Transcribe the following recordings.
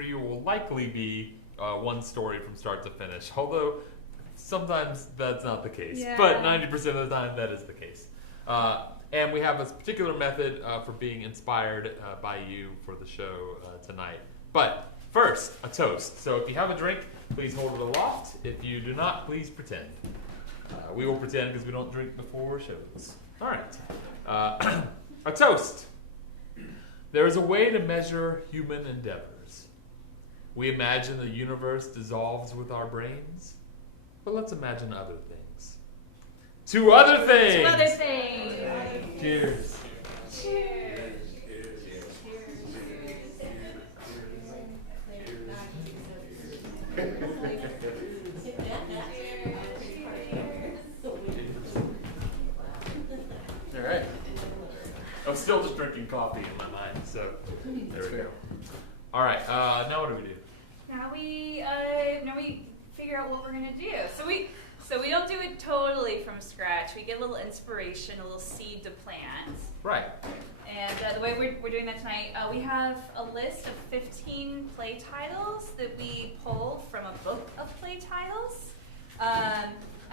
for you will likely be one story from start to finish, although sometimes that's not the case. Yeah. But 90% of the time, that is the case. And we have a particular method for being inspired by you for the show tonight. But first, a toast. So if you have a drink, please hold it aloft. If you do not, please pretend. We will pretend because we don't drink before shows. All right. A toast. There is a way to measure human endeavors. We imagine the universe dissolves with our brains, but let's imagine other things. To other things! To other things! Cheers. Cheers! All right. I was still just drinking coffee in my mind, so there we go. All right, now what do we do? Now we figure out what we're gonna do. So we don't do it totally from scratch. We get a little inspiration, a little seed to plant. Right. And the way we're doing that tonight, we have a list of 15 play titles that we pulled from a book of play titles.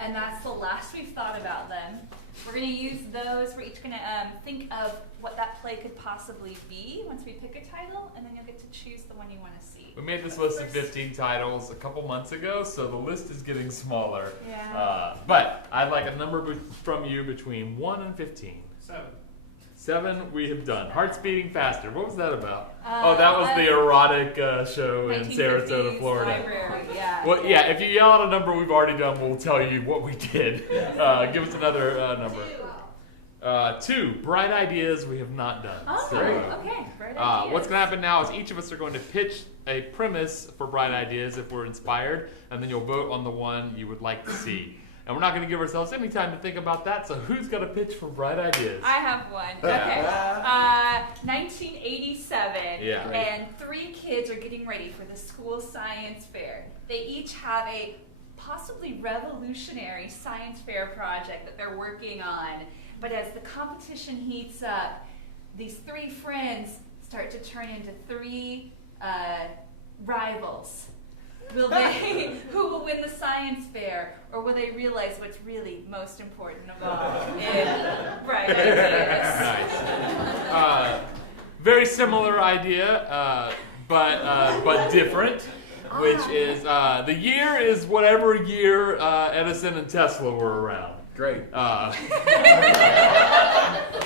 And that's the last we've thought about them. We're going to use those. We're each going to think of what that play could possibly be once we pick a title, and then you'll get to choose the one you want to see. We made this list of 15 titles a couple months ago, so the list is getting smaller. Yeah. But I'd like a number from you between 1 and 15. 7. 7 we have done. Hearts beating faster. What was that about? That was the erotic show in 1950s Sarasota, Florida. Library, yeah. Well, yeah, if you yell out a number we've already done, we'll tell you what we did. Give us another number. 2, bright ideas we have not done. Oh, So, okay. Bright ideas. what's going to happen now is each of us are going to pitch a premise for bright ideas if we're inspired, and then you'll vote on the one you would like to see. And we're not going to give ourselves any time to think about that, so who's got a pitch for bright ideas? I have one. Okay. 1987, Yeah. and 3 kids are getting ready for the school science fair. They each have a possibly revolutionary science fair project that they're working on. But as the competition heats up, these 3 friends start to turn into 3 rivals. Who will win the science fair, or will they realize what's really most important of all in bright ideas? Nice. Very similar idea, but different, which is the year is whatever year Edison and Tesla were around. Great.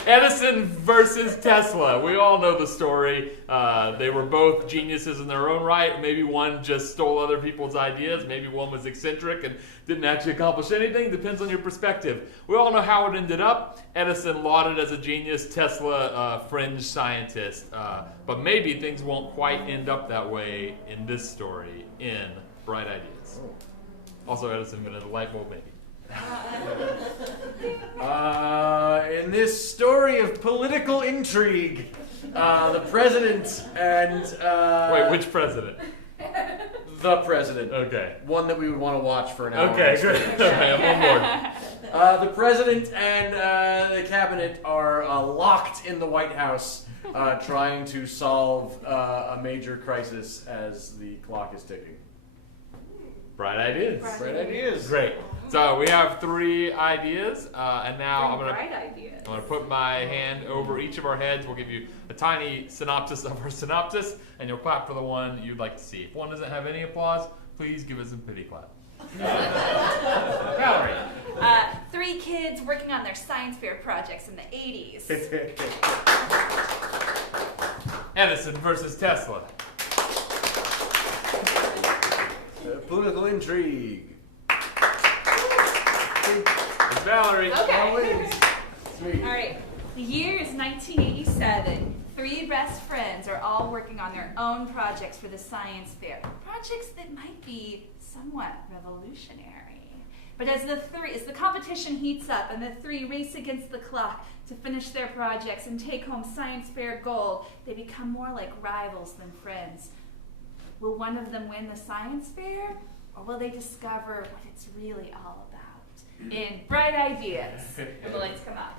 Edison versus Tesla. We all know the story. They were both geniuses in their own right. Maybe one just stole other people's ideas. Maybe one was eccentric and didn't actually accomplish anything. Depends on your perspective. We all know how it ended up. Edison lauded as a genius, Tesla fringe scientist. But maybe things won't quite end up that way in this story in Bright Ideas. Also, Edison invented a light bulb, maybe. In this story of political intrigue, the president and... Wait, which president? The president. Okay. One that we would want to watch for an hour. Okay, good. Okay, I'm on board. The president and the cabinet are locked in the White House trying to solve a major crisis as the clock is ticking. Bright ideas. Bright ideas. Great. So we have 3 ideas, and now I'm Bright ideas. going to put my hand over each of our heads. We'll give you a tiny synopsis of our synopsis, and you'll clap for the one you'd like to see. If one doesn't have any applause, please give us some pity clap. Valerie. 3 kids working on their science fair projects in the 80s. Edison versus Tesla. Political intrigue. It's Valerie. Okay. Sweet. All right. The year is 1987. 3 best friends are all working on their own projects for the science fair. Projects that might be somewhat revolutionary. But as the competition heats up and the 3 race against the clock to finish their projects and take home science fair gold, they become more like rivals than friends. Will one of them win the science fair, or will they discover what it's really all about in Bright Ideas? When the lights come up.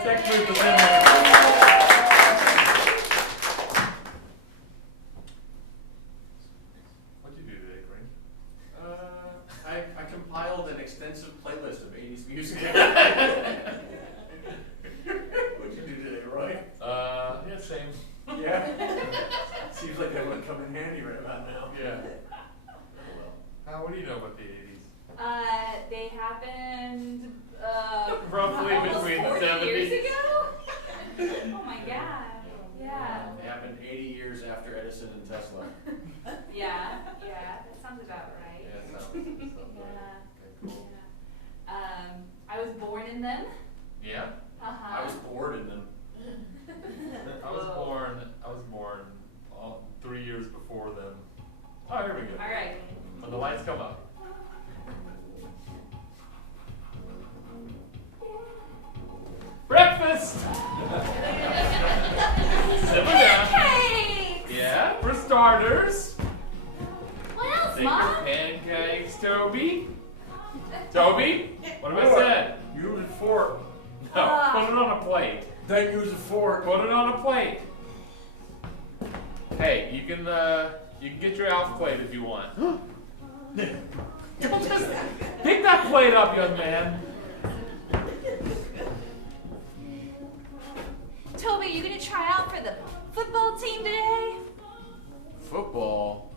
tech booth is in there. What'd you do today, Green? I compiled an extensive playlist of 80s music. What'd you do today, Roy? Yeah, same. Yeah? Seems like that would come in handy right about now. Yeah. Oh, What do you know about the 80s? They happened Roughly almost between the 40 years 70s. ago. Oh my god. Yeah. It happened 80 years after Edison and Tesla. Yeah. That sounds about right. Yeah, sounds right. Yeah. Okay, cool. Yeah. I was born in them. Yeah? Uh-huh. I was bored in them. I was born 3 years before them. Oh, here we go. All right. When the lights come up. Breakfast! Simmer down. Pancakes! Yeah, for starters. What else, Think your Mom? pancakes, Toby. Toby? What have I said? Use a fork. No, put it on a plate. Then use a fork. Put it on a plate. Hey, you can get your Alf plate if you want. Don't just pick that plate up, young man. Toby, you gonna try out for the football team today? Football.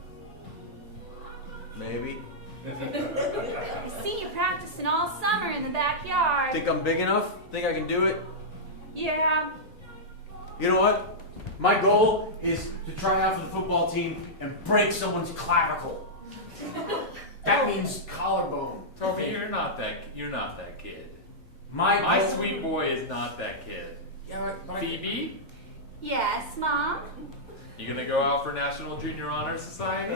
Maybe. I see you practicing all summer in the backyard. Think I'm big enough? Think I can do it? Yeah. You know what? My goal is to try out for the football team and break someone's clavicle. That means collarbone. Toby, you're not that kid. My My sweet boy is not that kid. Yeah, Phoebe, Yes, Mom. you gonna go out for National Junior Honor Society?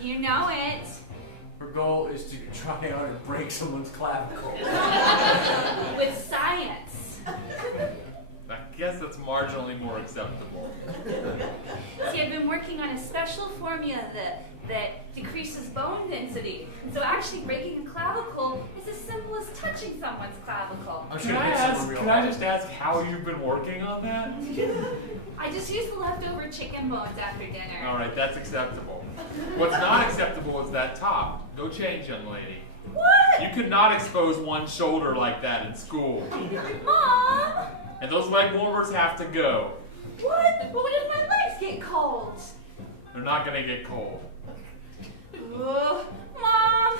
You know it. her goal is to try out and break someone's clavicle. With science. I guess that's marginally more acceptable. See, I've been working on a special formula that decreases bone density. And so actually breaking a clavicle is as simple as touching someone's clavicle. Can I just ask how you've been working on that? I just use the leftover chicken bones after dinner. All right, that's acceptable. What's not acceptable is that top. Go change, young lady. What? You could not expose one shoulder like that in school. Mom! And those leg warmers have to go. What? But what if my legs get cold? They're not gonna get cold. Ugh. Mom!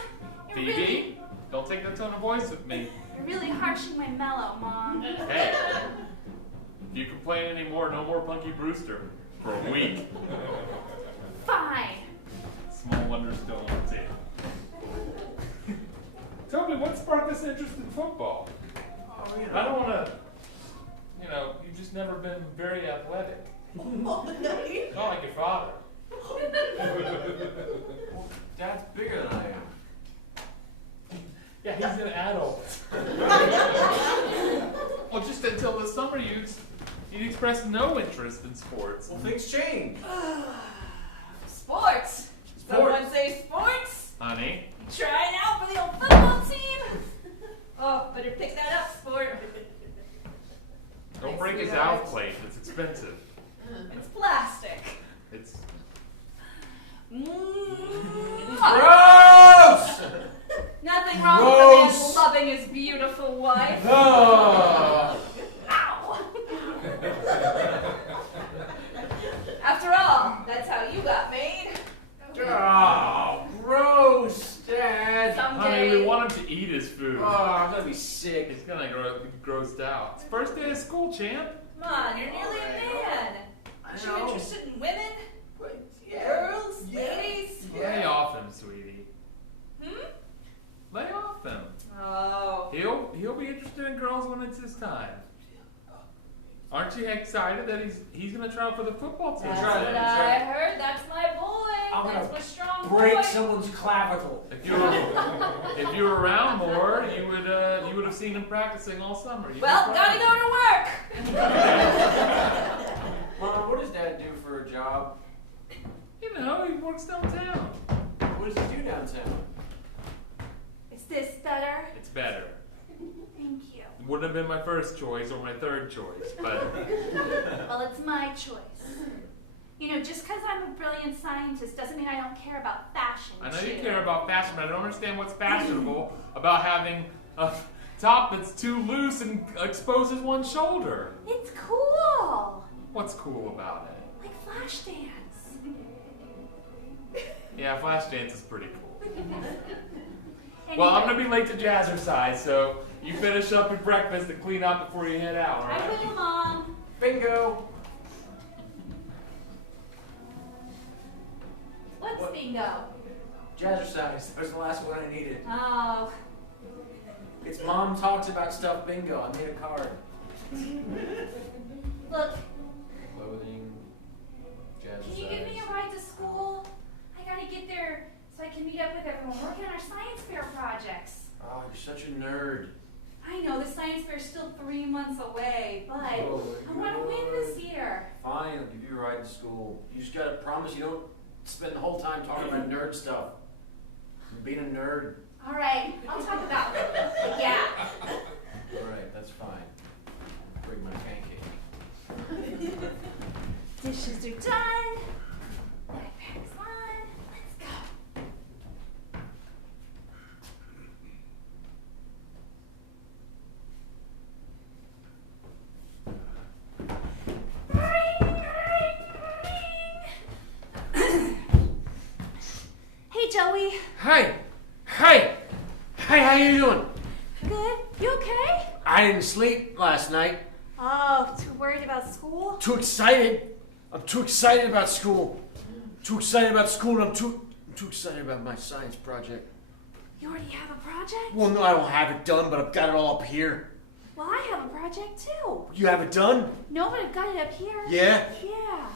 You're Phoebe, really, don't take that tone of voice with me. you're really harshing my mellow, Mom. Hey, if you complain anymore, no more Punky Brewster for a week. Fine. Small wonder still on the table. Toby, what sparked this interest in football? Oh, I don't want to, you've just never been very athletic. Not like your father. Dad's bigger than I am. Yeah, he's an adult. Well, just until this summer, you'd expressed no interest in sports. Well, things change. Sports. Someone say sports? Honey, Trying out for the old football team? Oh, better pick that up, sport. don't break his Alf plate. It's expensive. It's plastic. It's Gross! Nothing wrong with a man Gross. loving his beautiful wife. Oh. Ow! After all, that's how you got made. Oh, gross, Dad. honey, we Someday. want him to eat his food. Oh, I'm gonna be sick. He's gonna be grossed out. It's first day of school, champ. Come on, you're nearly a man. I Aren't you know. interested in women? Yeah. Girls? Yeah. Ladies? Lay off him, sweetie. Hmm? Lay off him. Oh. He'll be interested in girls when it's his time. Aren't you excited that he's gonna try out for the football team? That's try what it, I try it. heard. That's my boy. I'm That's gonna my strong Break boy. someone's clavicle. If you were around more, you would have seen him practicing all summer. You'd be Well, proud. gotta go to work. Mom, what does Dad do for a job? He works downtown. What does he do downtown? Is this better? It's better. Thank you. Wouldn't have been my first choice or my third choice, but Well, it's my choice. You know, just because I'm a brilliant scientist doesn't mean I don't care about fashion, I know too. you care about fashion, but I don't understand what's fashionable about having a top that's too loose and exposes one shoulder. It's cool. What's cool about it? Like flash dance. Yeah, flash dance is pretty cool. Anyway, Well, I'm gonna be late to jazzercise, so you finish up your breakfast and clean up before you head out, all I right? will, Mom. Bingo. What's What? bingo? Jazzercise. That was the last one I needed. Oh, It's Mom talks about stuff bingo. I made a card. look, Clothing. Jazzercise. can you give me a ride to school? I gotta get there so I can meet up with everyone working on our science fair projects. Oh, you're such a nerd. I know the science fair is still 3 months away, but Oh, I want to win this year. Fine, I'll give you a ride to school. You just gotta promise you don't spend the whole time talking about nerd stuff. You're being a nerd. All right, I'll talk about it. Yeah. Alright, that's fine. Bring my pancake. Dishes are done. Backpack's on. Let's go. Hey, Joey. Hey! Hey! Hey, how you doing? Good. You okay? I didn't sleep last night. Oh, too worried about school? Too excited. I'm too excited about school. Too excited about school and I'm too excited about my science project. You already have a project? Well, no, I don't have it done, but I've got it all up here. Well, I have a project too. You have it done? No, but I've got it up here. Yeah? Yeah.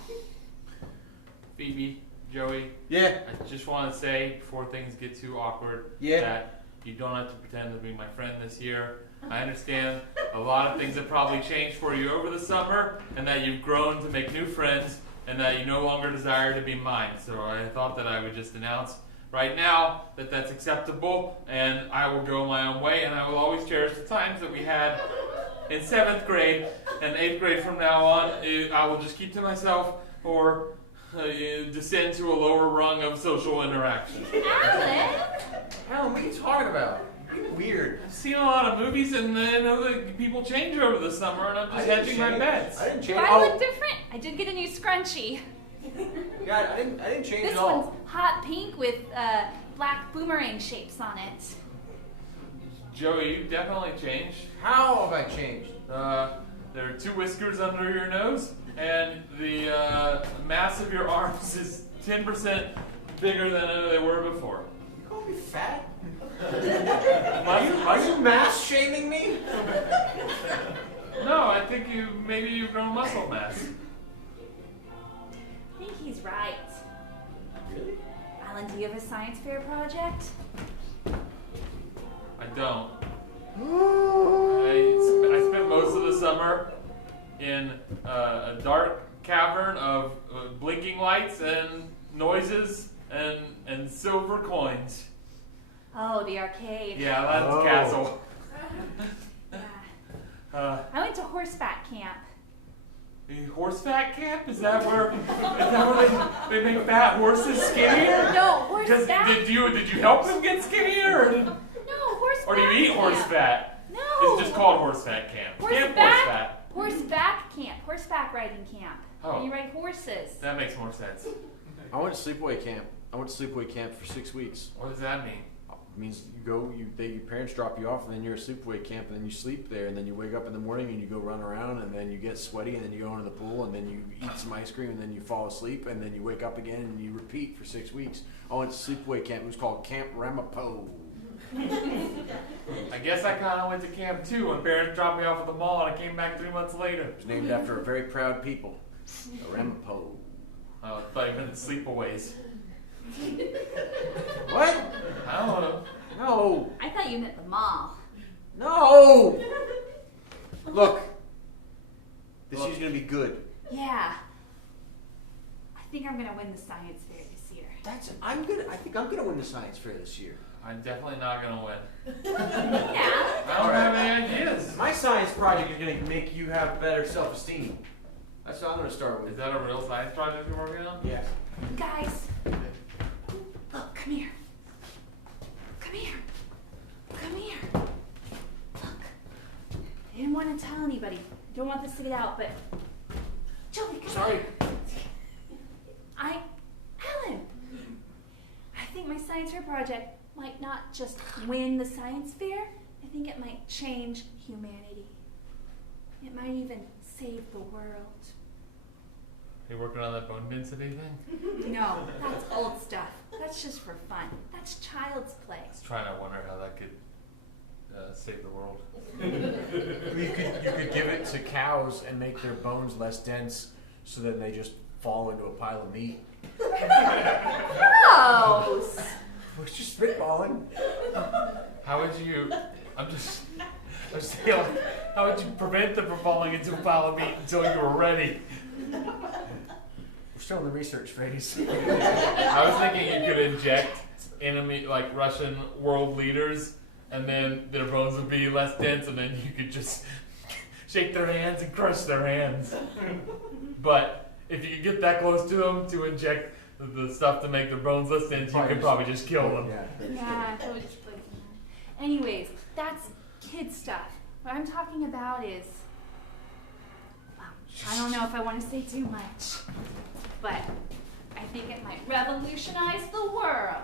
Phoebe, Joey, Yeah? I just want to say before things get too awkward Yeah? that you don't have to pretend to be my friend this year. I understand a lot of things have probably changed for you over the summer and that you've grown to make new friends and that you no longer desire to be mine. So I thought that I would just announce right now that that's acceptable and I will go my own way and I will always cherish the times that we had in 7th grade and 8th grade from now on. I will just keep to myself or descend to a lower rung of social interaction. Alan? Alan, what are you talking about? You're weird. I've seen a lot of movies and I know that people change over the summer and I'm just hedging my bets. I didn't Do change. I Oh, look different? I did get a new scrunchie. God, I didn't change This at all. one's hot pink with black boomerang shapes on it. Joey, you definitely changed. How have I changed? There are 2 whiskers under your nose and the mass of your arms is 10% bigger than they were before. You call me fat? My- Are you mass shaming me? No, I think maybe you've grown muscle mass. I think he's right. Really? Alan, do you have a science fair project? I don't. I spent most of the summer in a dark cavern of blinking lights and noises and silver coins. Oh, the arcade. Yeah, that's Oh. Castle. Yeah. I went to horseback camp. The horse fat camp? Is that where they make fat horses skinnier? No, Because horseback. did you help them get skinnier, No, horseback. or do you eat horse camp. fat? No. It's just called horse fat camp. Camp horse Horseback. fat. Horseback camp. Horseback riding camp. Oh. And you ride horses. That makes more sense. I went to sleepaway camp. I went to sleepaway camp for 6 weeks. What does that mean? It means your parents drop you off, and then you're at sleepaway camp, and then you sleep there, and then you wake up in the morning and you go run around, and then you get sweaty, and then you go into the pool, and then you eat some ice cream, and then you fall asleep, and then you wake up again, and you repeat for 6 weeks. I went to sleepaway camp. It was called Camp Ramapo. I guess I kind of went to camp too when parents dropped me off at the mall and I came back 3 months later. It was named after a very proud people, the Ramapo. Oh, I thought you meant the sleepaways. What? I don't know. No. I thought you meant the mall. No. Look, this year's gonna be good. Yeah. I think I'm gonna win the science fair this year. I think I'm gonna win the science fair this year. I'm definitely not gonna win. Yeah. I don't have any ideas. My science project is going to make you have better self-esteem. That's what I'm going to start Is with. that a real science project you're working on? Yes. Guys, look, come here. Come here. Come here. Look. I didn't want to tell anybody. I don't want this to get out, but Joey, come Sorry. here. Alan. I think my science fair project might not just win the science fair. I think it might change humanity. It might even save the world. Are you working on that bone density thing? No, that's old stuff. That's just for fun. That's child's play. I was trying to wonder how that could save the world. You could give it to cows and make their bones less dense so then they just fall into a pile of meat. Gross! We're just spitballing. How would you? I'm saying, like, how would you prevent them from falling into a pile of meat until you were ready? We're still in the research phase. I was thinking you could inject enemy, like Russian world leaders, and then their bones would be less dense, and then you could just shake their hands and crush their hands. But if you could get that close to them to inject the stuff to make their bones less dense, you could probably just kill them. Yeah, I would just play with that. Anyways, that's kid stuff. What I'm talking about is, well, I don't know if I want to say too much, but I think it might revolutionize the world.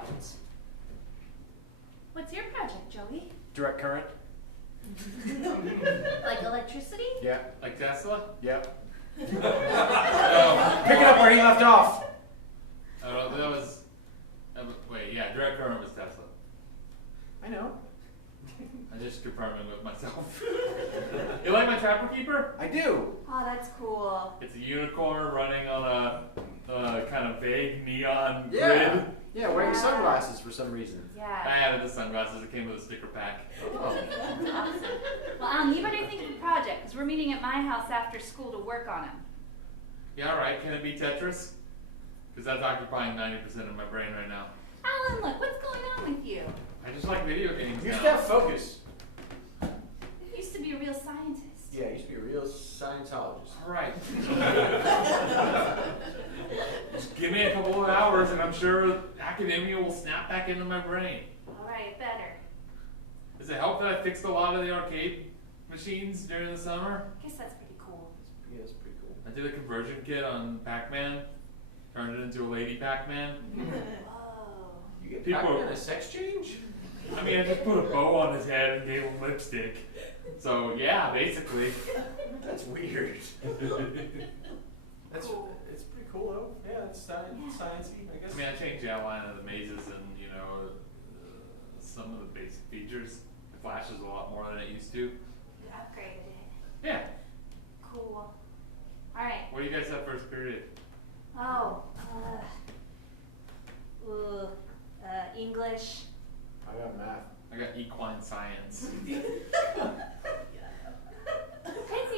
What's your project, Joey? Direct current? Like electricity? Yeah. Like Tesla? Yep. Oh, Pick it up where he left off. oh, that was. Wait, yeah, direct current was Tesla. I know. I'm just confirming with myself. You like my Trapper Keeper? I do. Oh, that's cool. It's a unicorn running on a kind of vague neon Yeah. grid. Yeah, wearing sunglasses for some reason. I Yeah. added the sunglasses. It came with a sticker pack. Oh. That's awesome. Well, Alan, you better think of a project, because we're meeting at my house after school to work on them. Yeah, alright. Can it be Tetris? Because that's occupying 90% of my brain right now. Alan, look, what's going on with you? I just like video games You now. used to have focus. You used to be a real scientist. Yeah, I used to be a real Scientologist. Alright. Just give me a couple of hours and I'm sure academia will snap back into my brain. All right, better. Does it help that I fixed a lot of the arcade machines during the summer? I guess that's pretty cool. Yeah, it's pretty cool. I did a conversion kit on Pac-Man. Turned it into a lady Pac-Man. Whoa. You get People- Pac-Man a sex change? I mean, I just put a bow on his head and gave him lipstick. So, yeah, basically. That's weird. That's Cool. it's pretty cool though. Yeah, it's sciencey, I guess. I mean, I changed the outline of the mazes and, you know, some of the basic features. It flashes a lot more than it used to. You upgraded it. Yeah. Cool. All right. What do you guys have first period? Oh. English. I got math. I got equine science. Kids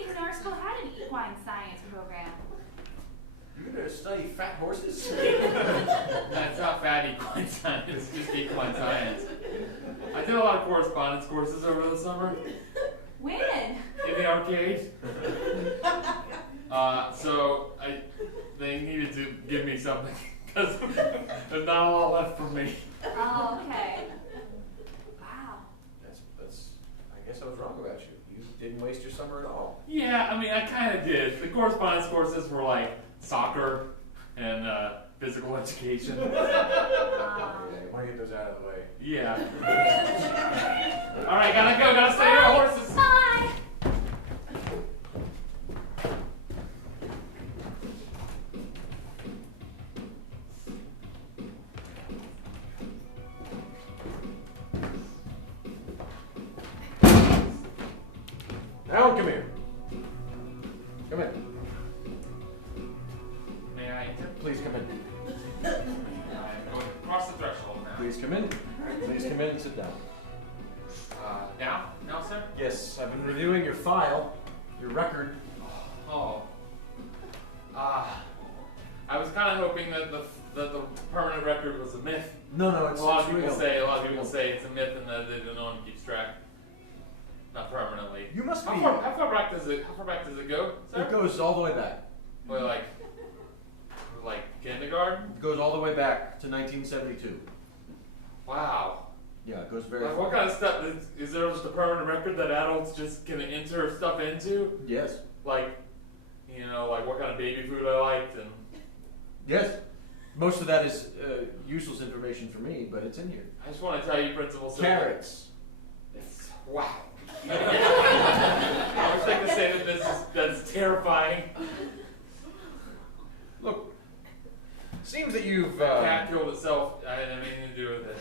even our school had an equine science program. You're gonna study fat horses? That's not fat equine science, it's just equine science. I did a lot of correspondence courses over the summer When? in the arcade. So they needed to give me something because there's not a lot left for me. Oh, okay. Wow. That's I guess I was wrong about you. You didn't waste your summer at all. Yeah, I mean, I kind of did. The correspondence courses were like soccer and physical education. Yeah, you wanna get those out of the way. Yeah. All right, gotta go. Gotta stay our horses. Bye. Alan, come here. Come in. May I? Please come in. I'm going across the threshold now. Please come in. Please come in and sit down. Now? Now, sir? Yes, I've been reviewing your file, your record. Oh. I was kind of hoping that the permanent record was a myth. No, it's A lot of real. people say it's a myth and that no one keeps track. Not permanently. You must be. How far back does it go, sir? It goes all the way back. Well, like kindergarten? It goes all the way back to 1972. Wow. Yeah, it goes very Like far. what kind of stuff is there just a permanent record that adults just can enter stuff into? Yes. Like, like what kind of baby food I liked and. Yes. Most of that is useless information for me, but it's in here. I just want to tell you, Principal. Carrots. Wow. I wish I could say that that's terrifying. Look, seems that you've. The cat killed itself. I didn't have anything to do with it.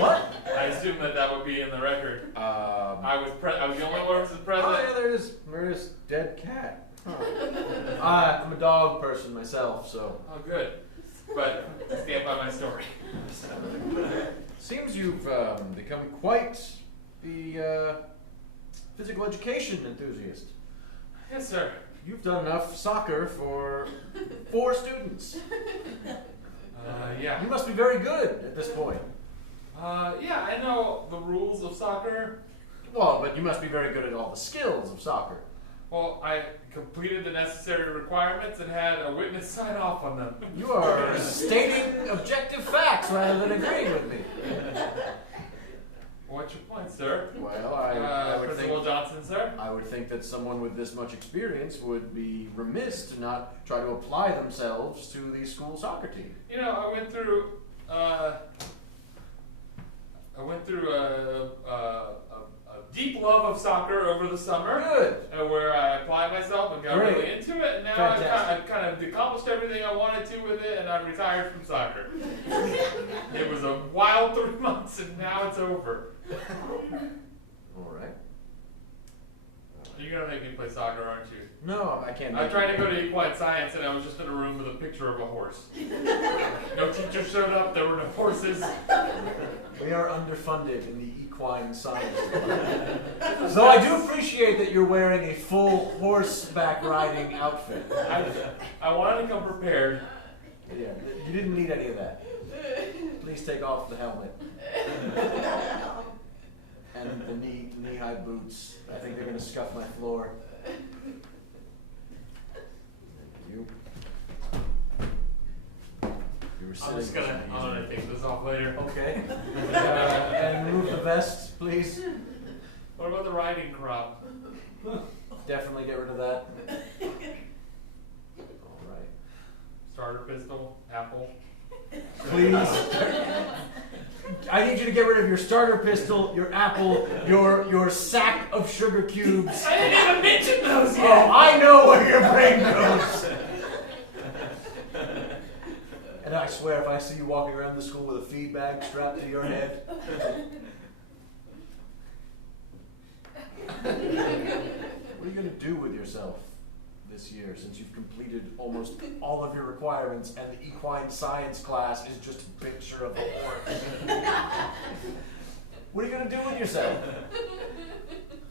What? I assume that would be in the record. I was the only one who was present. Oh yeah, there's Murder's dead cat. Huh. I'm a dog person myself, so. Oh, good. But stand by my story. Seems you've become quite the physical education enthusiast. Yes, sir. You've done enough soccer for 4 students. Yeah. You must be very good at this point. Yeah, I know the rules of soccer. Well, but you must be very good at all the skills of soccer. Well, I completed the necessary requirements and had a witness sign off on them. You are stating objective facts rather than agreeing with me. What's your point, sir? Well, I would Principal think Johnson, sir? I would think that someone with this much experience would be remiss to not try to apply themselves to the school soccer team. I went through a deep love of soccer over the summer. Good. Where I applied myself and got Great. really into it, and now I've kind of accomplished everything I wanted to with it, and I've retired from soccer. It was a wild 3 months, and now it's over. All right. You're gonna make me play soccer, aren't you? No, I can't. I tried to go to equine science, and I was just in a room with a picture of a horse. No teacher showed up. There were no horses. We are underfunded in the equine science department. Though I do appreciate that you're wearing a full horseback riding outfit. I wanted to come prepared. Yeah, you didn't need any of that. Please take off the helmet. And the knee-high boots. I think they're going to scuff my floor. Thank you. You were I'm just gonna take this off later. Okay. And remove the vest, please. What about the riding crop? Definitely get rid of that. All right. Starter pistol, apple. Please. I need you to get rid of your starter pistol, your apple, your sack of sugar cubes. I didn't even mention those Oh, yet. I know where your brain goes. And I swear, if I see you walking around the school with a feed bag strapped to your head. What are you going to do with yourself this year, since you've completed almost all of your requirements and the equine science class is just a picture of a horse? What are you going to do with yourself?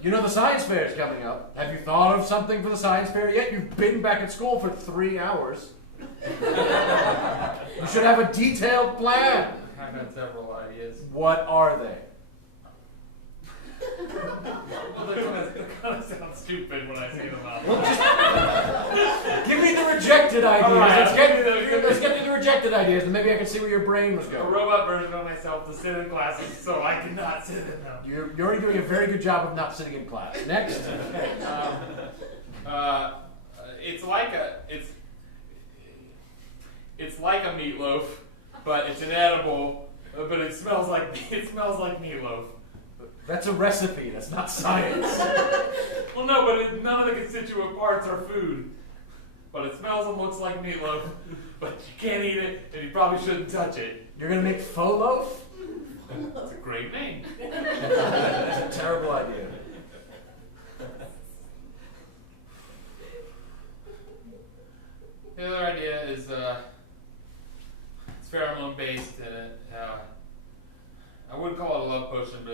You know the science fair is coming up. Have you thought of something for the science fair yet? You've been back at school for 3 hours. You should have a detailed plan. I've had several ideas. What are they? Well, they kind of sound stupid when I say them out Well, loud. just give me the rejected ideas. All right, Let's get to the rejected ideas, and maybe I can see where your brain was A going. robot version of myself to sit in classes so I cannot sit in them. You're already doing a very good job of not sitting in class. Next. It's like a meatloaf, but it's inedible. But it smells like meatloaf. That's a recipe. That's not science. Well, no, but none of the constituent parts are food. But it smells and looks like meatloaf. But you can't eat it, and you probably shouldn't touch it. You're gonna make faux loaf? It's a great name. That's a terrible idea. The other idea is it's pheromone based, and I wouldn't call it a love potion, but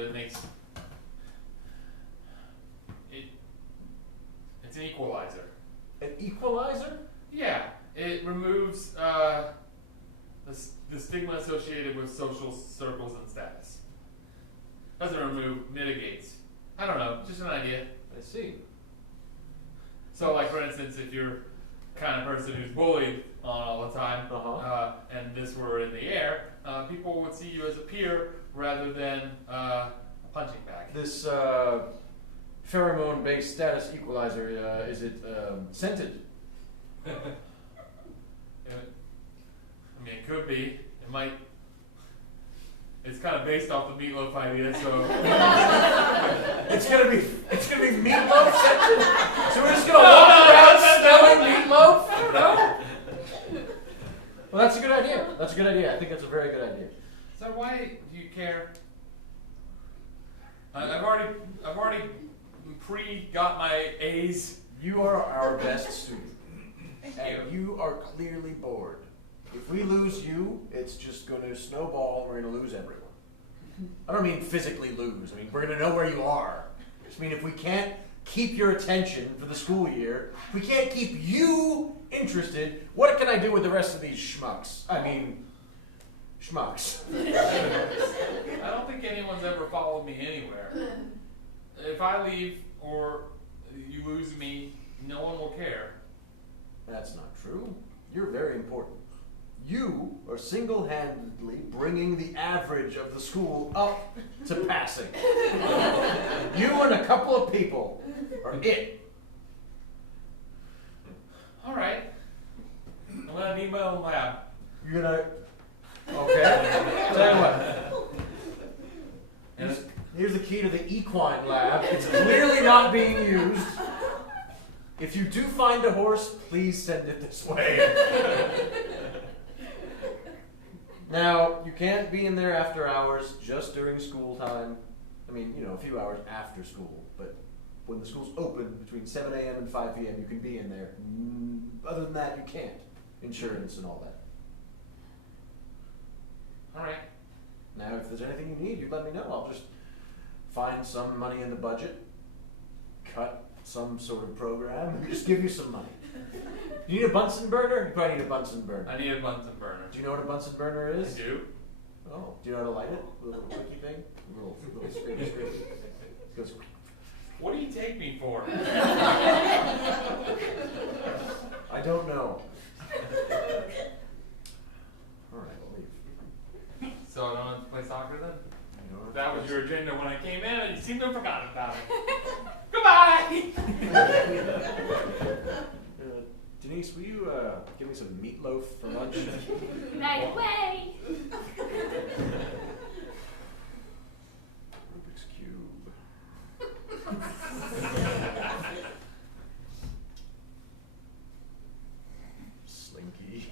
it's an equalizer. An equalizer? Yeah, it removes the the stigma associated with social circles and status. Doesn't remove, mitigates. I don't know, just an idea. I see. So, like for instance, if you're the kind of person who's bullied all the time, and this were in the air, people would see you as a peer rather than a punching bag. This pheromone-based status equalizer, is it scented? I mean, it could be. It might. It's kind of based off the meatloaf idea, so. It's gonna be meatloaf scented. So we're just gonna walk around smelling meatloaf. I don't know. Well, that's a good idea. That's a good idea. I think that's a very good idea. So why do you care? I've already got my A's. You are our best student, Thank and you are clearly bored. If we lose you, it's just going to snowball, and we're going to lose everyone. I don't mean physically lose. I mean, we're going to know where you are. I just mean if we can't keep your attention for the school year, if we can't keep you interested, what can I do with the rest of these schmucks? I mean, schmucks. I don't think anyone's ever followed me anywhere. If I leave or you lose me, no one will care. That's not true. You're very important. You are single-handedly bringing the average of the school up to passing. You and a couple of people are it. All right. I'm gonna need my own lab. You're gonna. Okay. Tell you what. Here's the key to the equine lab. It's clearly not being used. If you do find a horse, please send it this way. Now, you can't be in there after hours, just during school time. I mean, you know, a few hours after school. But when the school's open between 7 a.m. and 5 p.m., you can be in there. Other than that, you can't. Insurance and all that. All right. Now, if there's anything you need, you let me know. I'll just find some money in the budget, cut some sort of program, and just give you some money. You need a Bunsen burner? You probably need a Bunsen burner. I need a Bunsen burner. Do you know what a Bunsen burner is? I do. Oh, do you know how to light it? The little clicky thing? Little scrapey. Goes. What do you take me for? I don't know. Alright, I'll leave. So I don't have to play soccer then? You know, That was your agenda when I came in, and you seem to have forgotten about it. Goodbye! Denise, will you give me some meatloaf for lunch? Right away. Rubik's Cube. Slinky.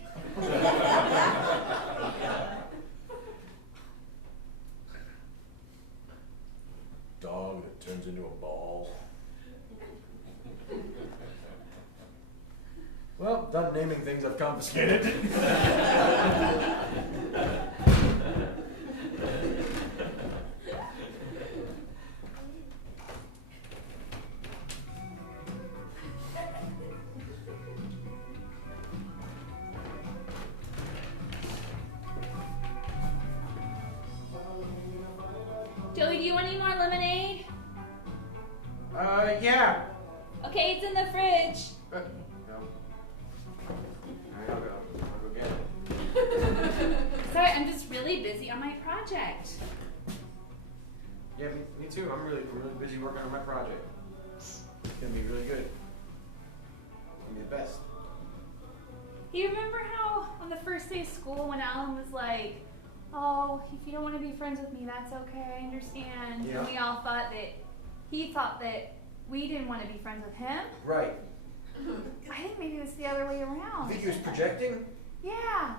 Dog that turns into a ball. Well, done naming things I've confiscated. Joey, do you want any more lemonade? Yeah. Okay, it's in the fridge. No. Alright, I'll go get it. Sorry, I'm just really busy on my project. Yeah, me too. I'm really busy working on my project. It's gonna be really good. It's gonna be the best. You remember how on the first day of school when Alan was like, oh, if you don't want to be friends with me, that's okay, I understand. Yeah. And we all thought that he thought that we didn't want to be friends with him. Right. I think maybe it was the other way You around. think he was projecting? Yeah.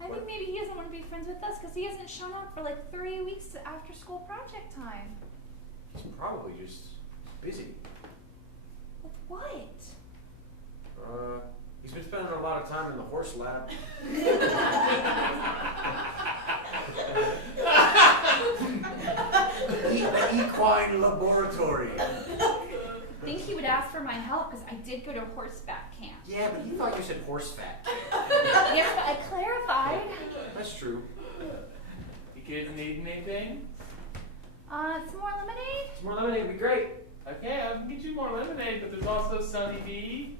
I think maybe he doesn't want to be friends with us because he hasn't shown up for like 3 weeks after school project time. He's probably just busy. With what? He's been spending a lot of time in the horse lab. The equine laboratory. Think he would ask for my help because I did go to horseback camp. Yeah, but you thought you said horse fat. Yes, but I clarified. That's true. You kids need anything? Some more lemonade? Some more lemonade would be great. Okay, I can get you more lemonade, but there's also Sunny D.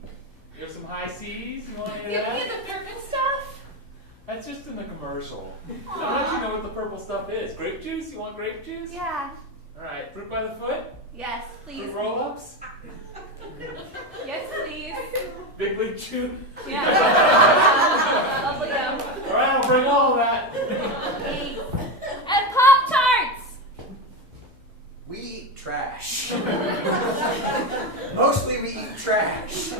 You have some high C's. You want any You of have that? any of the Durkin stuff? That's just in the commercial. I don't actually know what the purple stuff is. Grape juice? You want grape juice? Yeah. All right, fruit by the foot? Yes, please. Fruit roll-ups? Yes, please. Big league chew? Yeah. Lovely them. All right, I'll bring all of that. Thanks. And Pop-Tarts! We eat trash. Mostly we eat trash. See,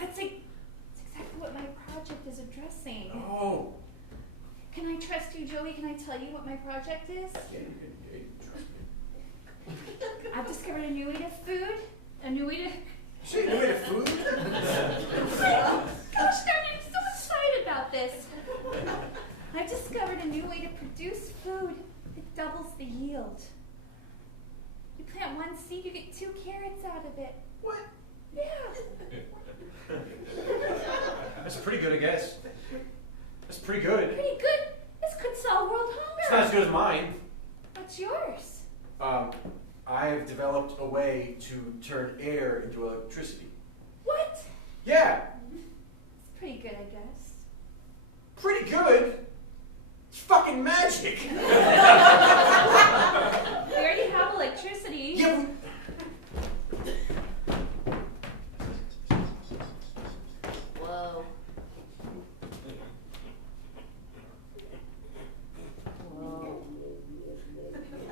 that's exactly what my project is addressing. Oh. Can I trust you, Joey? Can I tell you what my project is? Yeah, you trust me. I've discovered a new way to food. A new way to... Shit, you ate a food? Gosh darn it, I'm so excited about this. I've discovered a new way to produce food that doubles the yield. You plant one seed, you get 2 carrots out of it. What? Yeah. That's pretty good, I guess. That's pretty good. Pretty good. This could solve world It's not as hunger. good as mine. What's yours? I've developed a way to turn air into electricity. What? Yeah, It's pretty good, I guess. pretty good. It's fucking magic. We already have electricity. Yeah, Whoa. Whoa.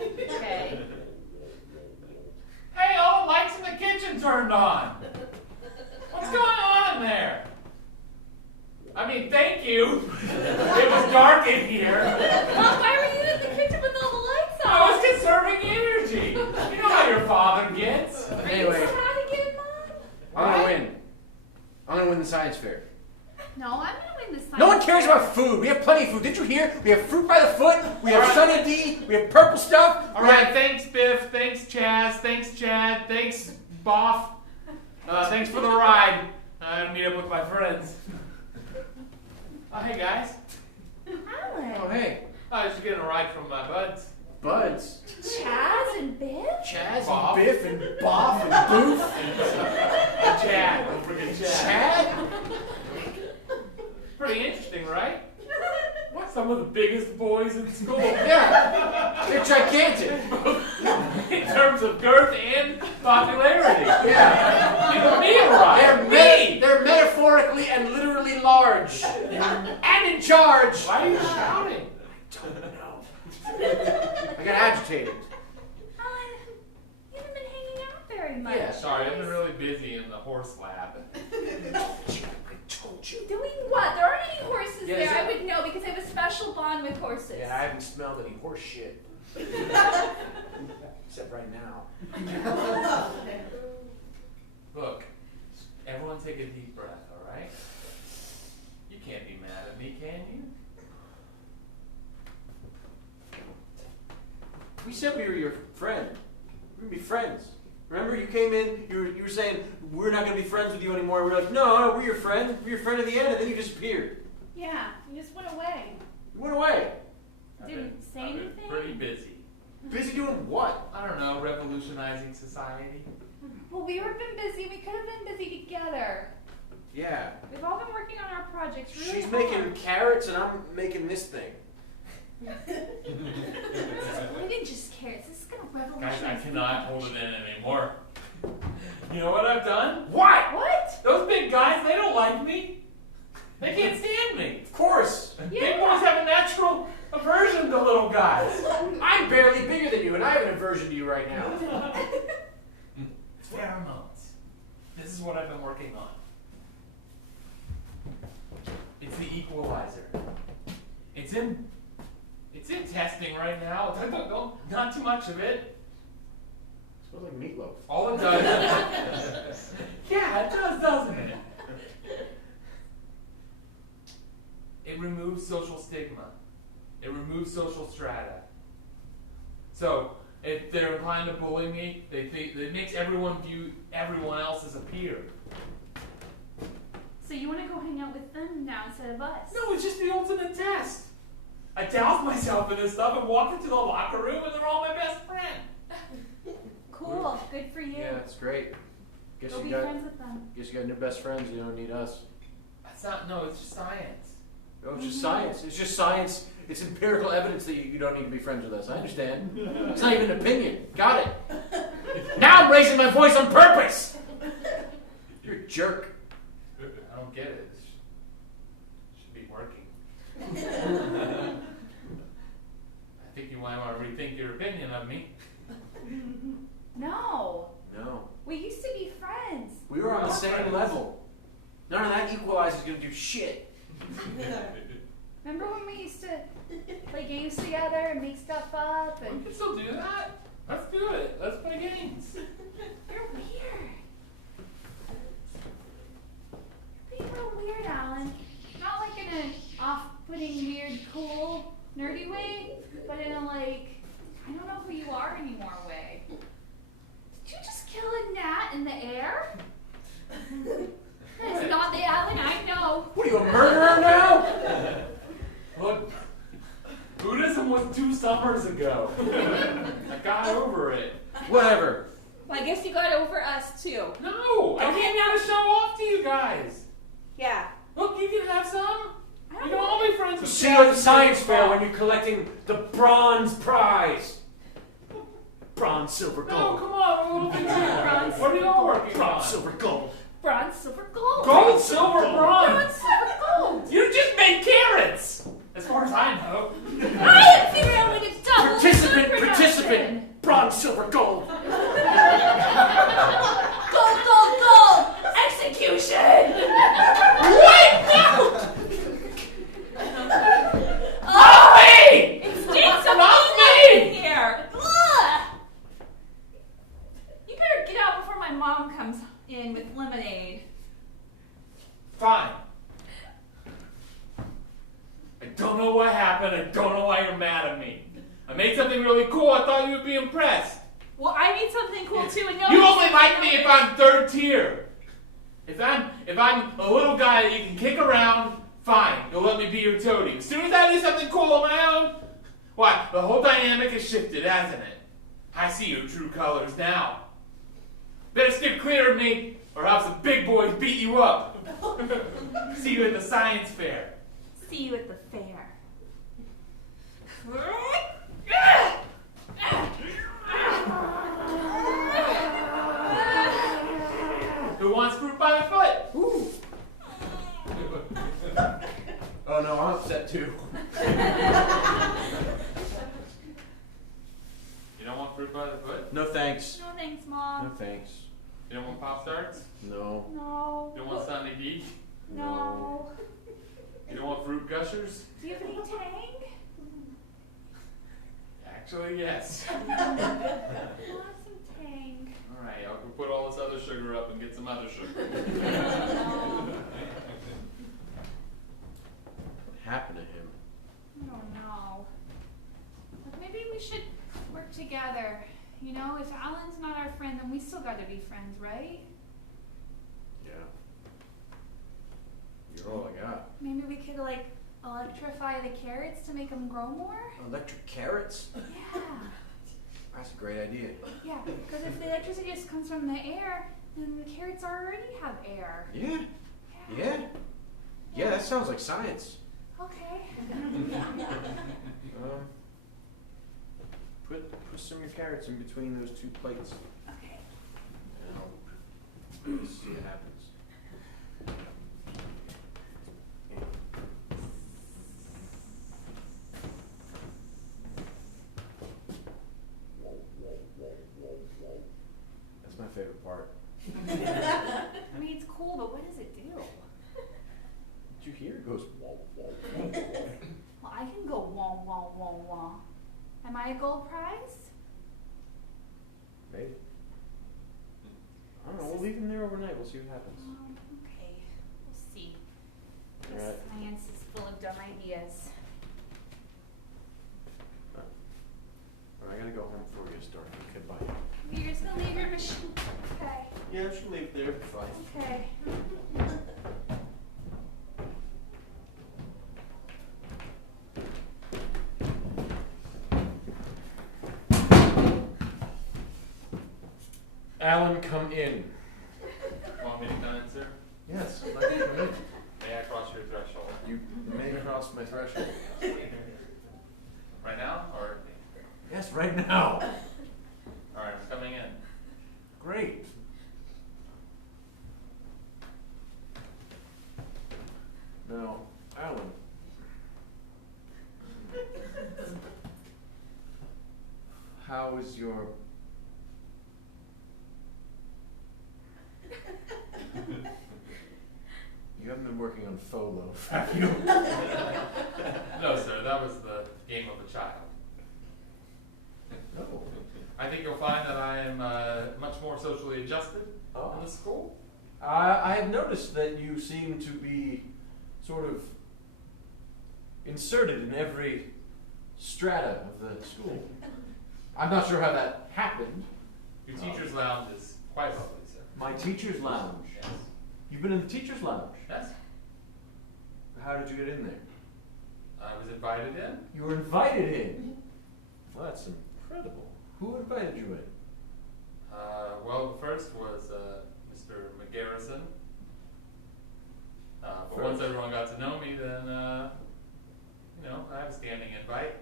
Okay. Hey, all the lights in the kitchen turned on. What's going on there? I mean, thank you. It was dark in here. Mom, why were you in the kitchen with all the lights on? I was conserving energy. You know how your father gets. Are you Anyway. sad again, Mom? I'm gonna win. I'm gonna win the science fair. No, I'm gonna win this time. No one cares about food. We have plenty of food. Did you hear? We have fruit by the foot. We have Sunny D. We have purple stuff. All right, thanks, Biff. Thanks, Chaz. Thanks, Chad. Thanks, Boff. Thanks for the ride. I'm gonna meet up with my friends. Oh, hey, guys. Alan. Oh, hey. I was just getting a ride from my buds. Buds. Chaz and Biff? Chaz Boff. and Biff and Boff and Boof. Chad. Don't forget Chad. Chad? Pretty interesting, right? What? Some of the biggest boys in school. Yeah. They're gigantic. In terms of girth and popularity. Yeah. Give me a ride. They're metaphorically and literally large. And in charge. Why are you shouting? I don't know. I got agitated. Alan, you haven't been hanging out very much. Yeah, Sorry, I've been really busy in the horse lab. I told you. Doing what? There aren't any horses Yeah, there. is it- I would know because I have a special bond with horses. Yeah, I haven't smelled any horse shit. Except right now. Look, everyone take a deep breath, all right? You can't be mad at me, can you? We said we were your friend. We're gonna be friends. Remember, you came in, you were saying, we're not gonna be friends with you anymore. We're like, no, we're your friend. We're your friend at the end, and then you disappeared. Yeah, you just went away. You went away. I've Didn't say I've been anything? pretty busy. Busy doing what? I don't know, revolutionizing society. Well, we were been busy. We could have been busy together. Yeah. We've all been working on our projects really She's hard. making carrots, and I'm making this thing. More than just carrots. This is gonna Guys, revolutionize. I cannot hold it in anymore. You know what I've done? What? What? Those big guys, they don't like me. They can't stand me. Of course. Big boys have a natural aversion to little guys. I'm barely bigger than you, and I have an aversion to you right now. Pheromones. This is what I've been working on. It's the equalizer. It's in testing right now. Not too much of it. Smells like meatloaf. All it does. Yeah, it does, doesn't it? It removes social stigma. It removes social strata. So, if they're inclined to bully me, they think it makes everyone view everyone else as a peer. So you want to go hang out with them now instead of us? No, it's just the ultimate test. I doused myself in this stuff and walked into the locker room, and they're all my best friend. Cool. Good for you. Yeah, that's great. Guess Go you be got. friends with them. Guess you got new best friends. You don't need us. That's not. No, it's just science. Oh, it's just science. It's just science. It's empirical evidence that you don't need to be friends with us. I understand. It's not even an opinion. Got it. Now I'm raising my voice on purpose. You're a jerk. I don't get it. It should be working. I think you might want to rethink your opinion of me. No. No. We used to be friends. We were on the same level. None of that equalizer's gonna do shit. Remember when we used to play games together and make stuff up? We And can still do that. Let's do it. Let's play games. you're weird. You're being real weird, Alan. Not like in an off-putting, weird, cool, nerdy way, but in a like, I don't know who you are anymore way. Did you just kill a gnat in the air? That is not the Alan I know. What are you, a murderer now? Look, Buddhism was 2 summers ago. I got over it. Whatever. Well, I guess you got over us too. No, I came down to show off to you guys. Yeah. Look, you can have some. I You don't can all be friends with See you at the science fair when you're collecting the bronze prize. Bronze, silver, No, gold. come on, a little bit too. Bronze, What are you all working Bronze, on? silver, gold. Bronze, silver, gold. Gold, silver, bronze. Bronze, silver, gold. You just made carrots. As far as I know. I have figured out a way to double Participant, food participant. production. Bronze, silver, gold. Gold, gold, gold. Execution. Wait, no! Oh, Me! it stinks of Not moonlight in me! here. Ugh. You better get out before my mom comes in with lemonade. Fine. I don't know what happened. I don't know why you're mad at me. I made something really cool. I thought you would be impressed. Well, I made something cool too, and no. You only like me if I'm 3rd tier. If I'm a little guy that you can kick around, fine. You'll let me be your toady. As soon as I do something cool on my own, why, the whole dynamic has shifted, hasn't it? I see your true colors now. Better steer clear of me, or else the big boys beat you up. See you at the science fair. See you at the fair. Who wants fruit by the foot? Ooh. Oh no, I'm upset too. You don't want fruit by the foot? No thanks. No thanks, No Mom. thanks. You don't want Pop-Tarts? No. No. You don't want Sunny D? No. You don't want Fruit Gushers? Do you have any Tang? Actually, yes. I want some Tang. Alright, I'll go put all this other sugar up and get some other sugar. What happened to him? I don't know. But maybe we should work together. You know, if Alan's not our friend, then we still gotta be friends, right? Yeah. You're all I got. Maybe we could, like, electrify the carrots to make them grow more? Electric carrots? Yeah. That's a great idea. Yeah, because if the electricity just comes from the air, then the carrots already have air. Yeah. Yeah. Yeah, that sounds like science. Okay. Put some of your carrots in between those 2 plates. Okay. And I'll see what happens. That's my favorite part. I mean, it's cool, but what does it do? Did you hear? It goes whoa, whoa, whoa, whoa. Well, I can go wah, wah, wah, wah. Am I a gold prize? Maybe. I don't know. We'll leave him there overnight. We'll see what happens. Okay. We'll see. This Alright. science is full of dumb ideas. But I gotta go home before it gets dark. Okay, bye. You're just gonna leave your machine. Okay. Yeah, I should leave there. Fine. Okay. Alan, come in. Want me to come in, sir? Yes, I'd like to come in. May I cross your threshold? You may cross my threshold. Right now, or? Yes, right now. All right, I'm coming in. Great. Now, Alan. How is your... You haven't been working on faux loaf, have you? No, sir, that was the game of a child. No. I think you'll find that I am much more socially adjusted in the school. I have noticed that you seem to be sort of inserted in every strata of the school. I'm not sure how that happened. Your teacher's lounge is quite lovely, sir. My teacher's lounge. Yes. You've been in the teacher's lounge. Yes. How did you get in there? I was invited in. You were invited in. Well, that's incredible. Who invited you in? Well, the first was Mr. McGarrison. But First? once everyone got to know me, then, I have a standing invite.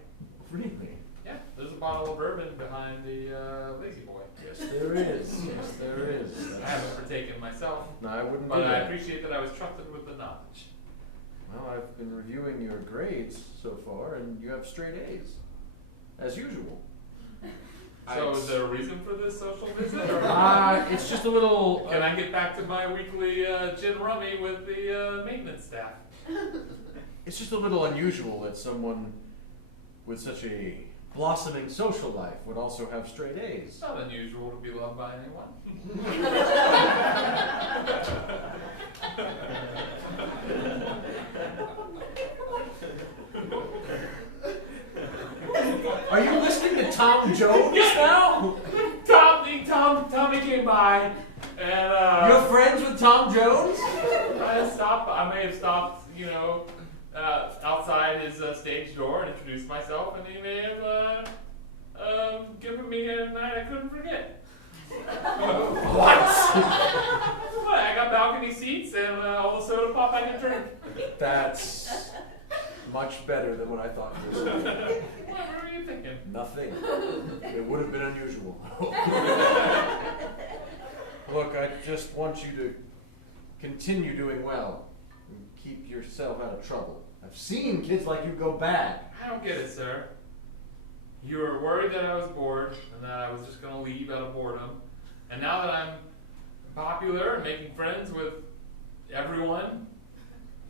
Really? Yeah, there's a bottle of bourbon behind the Lazy Boy. Yes, there is. Yes, there is. I haven't partaken myself, No, I wouldn't but do I that. appreciate that I was trusted with the knowledge. Well, I've been reviewing your grades so far, and you have straight A's, as usual. So is there a reason for this social visit? Or It's just a little. can I get back to my weekly gin rummy with the maintenance staff? It's just a little unusual that someone with such a blossoming social life would also have straight A's. It's not unusual to be loved by anyone. Are you listening to Tom Jones now? Tommy came by, and You're friends with Tom Jones? I may have stopped, outside his stage door and introduced myself, and he may have given me a night I couldn't forget. What? I got balcony seats and all the soda pop I could drink. That's much better than what I thought you were saying. What were you thinking? Nothing. It would have been unusual. Look, I just want you to continue doing well and keep yourself out of trouble. I've seen kids like you go bad. I don't get it, sir. You were worried that I was bored and that I was just going to leave out of boredom. And now that I'm popular and making friends with everyone,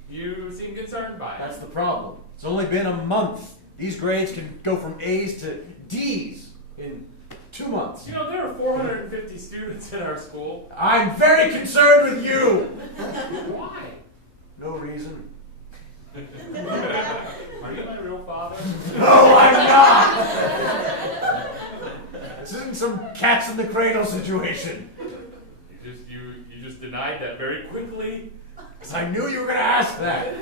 you seem concerned by it. That's the problem. It's only been a month. These grades can go from A's to D's in 2 months. There are 450 students in our school. I'm very concerned with you. Why? No reason. Are you my real father? No, I'm not. This isn't some cats in the cradle situation. You just denied that very quickly. Because I knew you were going to ask that.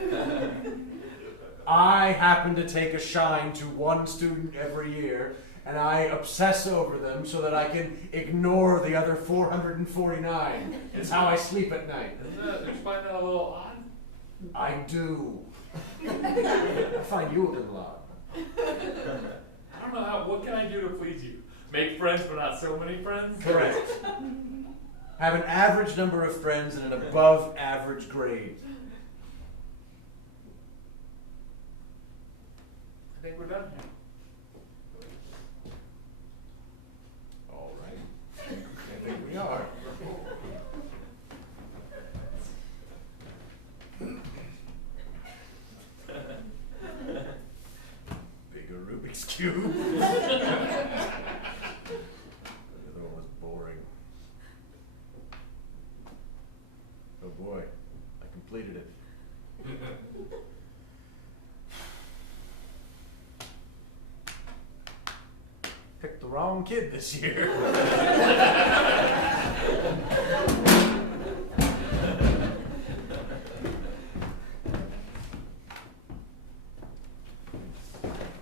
I happen to take a shine to one student every year, and I obsess over them so that I can ignore the other 449. It's how I sleep at night. Don't you find that a little odd? I do. I find you a little odd. I don't know what can I do to please you? Make friends but not so many friends? Correct. Have an average number of friends and an above average grade. I think we're done here. All right. I think we are. Bigger Rubik's Cube. The other one was boring. Oh boy, I completed it. wrong kid this year.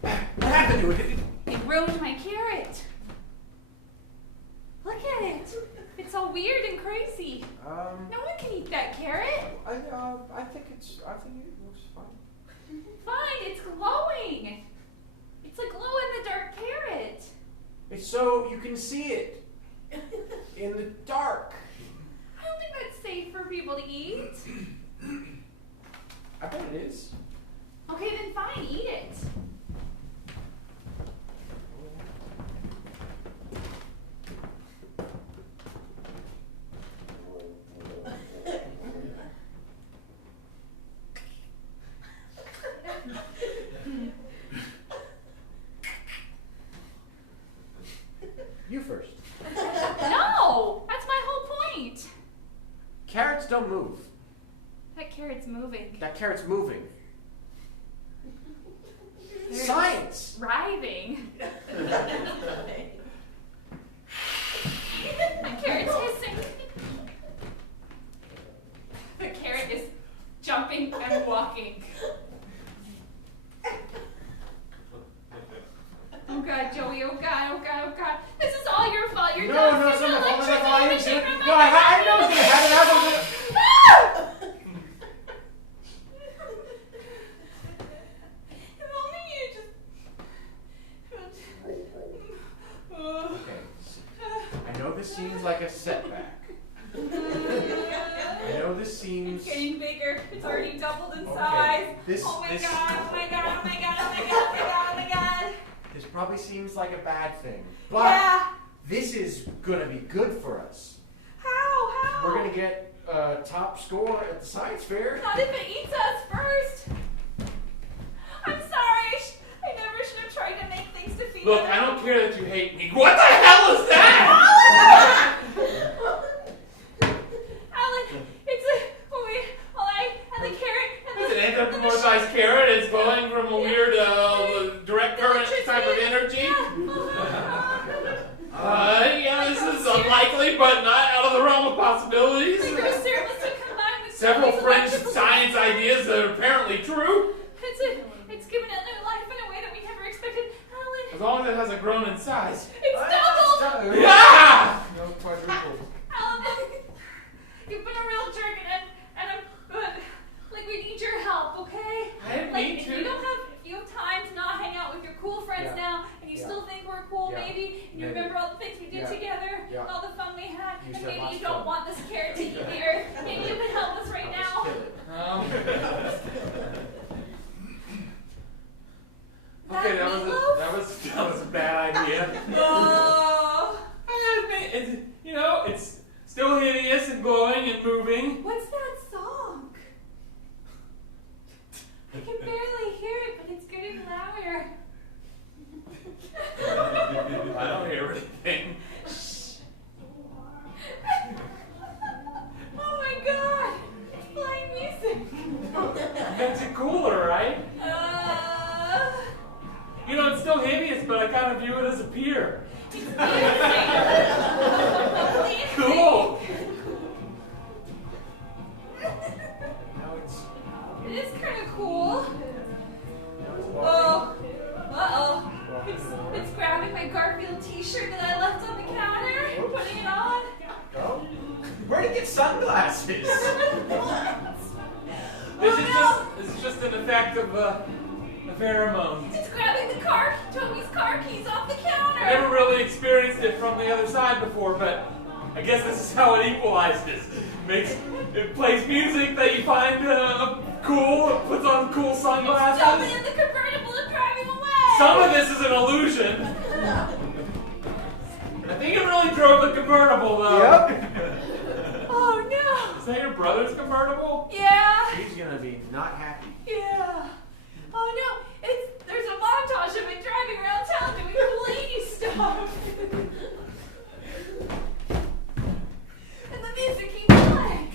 What happened to it? It ruined my carrot. Look at it. It's all weird and crazy. No one can eat that carrot. I think it looks fine. Fine, it's glowing. It's a glow in the dark carrot. It's so you can see it in the dark. I don't think that's safe for people to eat. I bet it is. Okay, then fine, eat it. You first. No, that's my whole point. Carrots don't move. That carrot's moving. That carrot's moving. There's Science! Writhing. The carrot's hissing. The carrot is jumping and walking. Oh God, Joey, oh God, oh God, oh God. This is all your fault. Your No, dog's it's not my fault. It's not my fault. I didn't do it. electricity. No, I know it's gonna happen. I was gonna. If only you just. Okay. I know this seems like a setback. I know this seems. It's getting bigger. It's already doubled in Okay. size. This- Oh my this- God, oh my God, oh my God, oh my God, oh my God, oh my God. This probably seems like a bad thing, but Yeah. this is gonna be good for us. How? We're gonna get top score at the science fair. Not if it eats us first. I'm sorry. I never should have tried to make things defeat. Look, I don't care that you hate me. What the hell is that? Alan, it's a. Oh wait. Well, and the carrot. And It's the, an anthropomorphized carrot. It's glowing from a weird direct current type of energy. Yeah, this is unlikely, but not out of the realm of possibilities. The gross serum must have combined with Several these fringe electrical- science ideas that are apparently true. It's given it new life in a way that we never expected. Alan, As long as it hasn't grown in size. it's doubled. Yeah! No quadruples. Alan, you've been a real jerk, and I'm good. Like, we need your help, okay? I didn't Like, mean if to. you have time to not hang out with your cool friends Yeah. now, and you Yeah. still think we're cool, Yeah. maybe, and you Maybe. remember all the things we did Yeah. together, Yeah. and all the fun we had, You and said maybe lots you of don't fun. want this carrot to eat the earth. Maybe you can help us right now. Okay, that was a bad idea. Oh, It's still hideous and glowing and moving. what's that song? I can barely hear it, but it's getting louder. I don't hear anything. Oh my God! It's playing music. Makes it cooler, right? It's still hideous, but I kind of view it as a peer. It's Cool. It is kind of cool. Oh, uh-oh. It's grabbing my Garfield t-shirt that I left on the counter and putting it on. Oh. Where'd he get sunglasses? This is just an effect of a pheromone. It's grabbing Toby's car keys off the I counter. never really experienced it from the other side before, but I guess this is how it equalizes. It plays music that you find cool, it puts on cool It's jumping sunglasses. in the convertible and driving away. Some of this is an illusion. I think it really drove the convertible, though. Yep. Oh no. Is that your brother's convertible? Yeah. He's gonna be not happy. Yeah. Oh no. There's a montage of it driving around town doing cool 80s stuff. And the music keeps playing.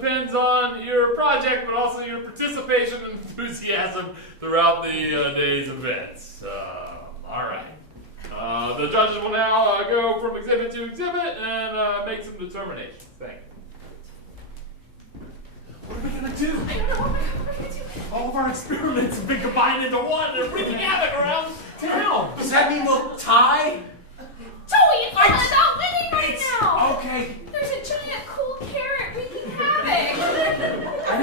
depends on your project, but also your participation and enthusiasm throughout the day's events. All right. The judges will now go from exhibit to exhibit and make some determinations. Thank you. What are we gonna do? I don't know. What are we gonna do? All of our experiments have been combined into one. They're wreaking havoc around town. Does that mean we'll tie? Joey, it's all about winning right now. Okay. There's a giant cool carrot wreaking havoc. I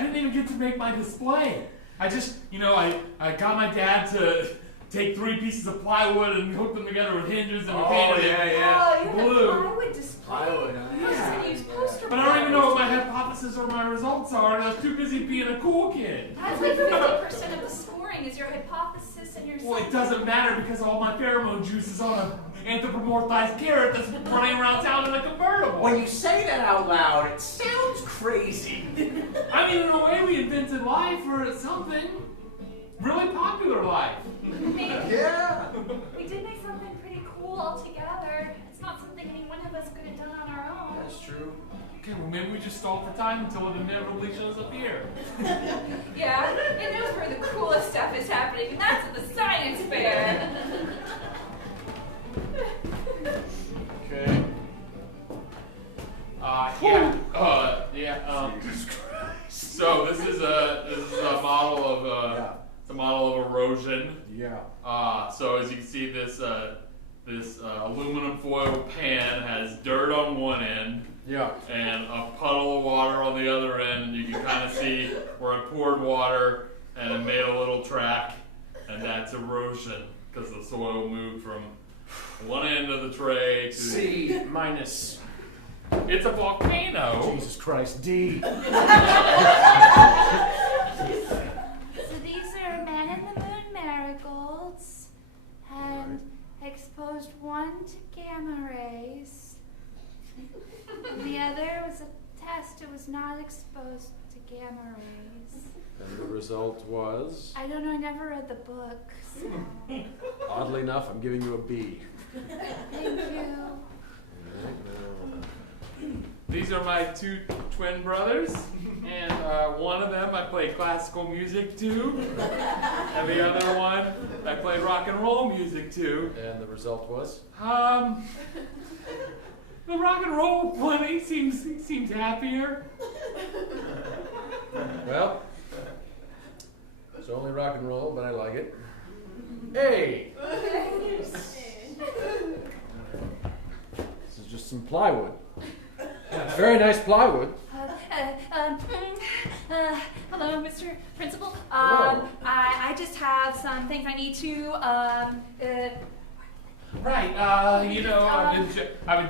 didn't even get to make my display. I just, I got my dad to take 3 pieces of plywood and hook them together with hinges and painted it. Oh, you Blue. have plywood display. Plywood, huh? I was gonna use poster But I don't even know what my boards. hypothesis or my results are, and I was too busy being a cool kid. That's like 50% of the scoring is your hypothesis and your. Well, it doesn't matter because all my pheromone juice is on an anthropomorphized carrot that's running around town in a convertible. When you say that out loud, it sounds crazy. I mean, in a way, we invented life or something. Really popular life. Yeah. We did make something pretty cool all together. It's not something any one of us could have done on our own. That's true. Okay, well, maybe we just stall for time until it inevitably shows up here. Yeah, it knows where the coolest stuff is happening, and that's at the science fair. Okay. Jesus Christ. So this is a model of Yeah. it's a model of erosion. Yeah. So as you can see, this aluminum foil pan has dirt on one end Yeah. and a puddle of water on the other end, and you can kind of see where it poured water and it made a little track, and that's erosion because the soil moved from one end of the tray to C minus. It's a volcano. Jesus Christ. D. So these are Man in the Moon marigolds, and exposed one to gamma rays. And the other was a test. It was not exposed to gamma rays. And the result was, I don't know. I never read the book. So. oddly enough, I'm giving you a B. Thank you. These are my 2 twin brothers, and one of them I play classical music to, and the other one I play rock and roll music to. And the result was? The rock and roll plenty seems happier. Well, it's only rock and roll, but I like it. A. This is just some plywood. Very nice plywood. Hello, Mr. Principal. Hello. I just have some things I need to Right, I've been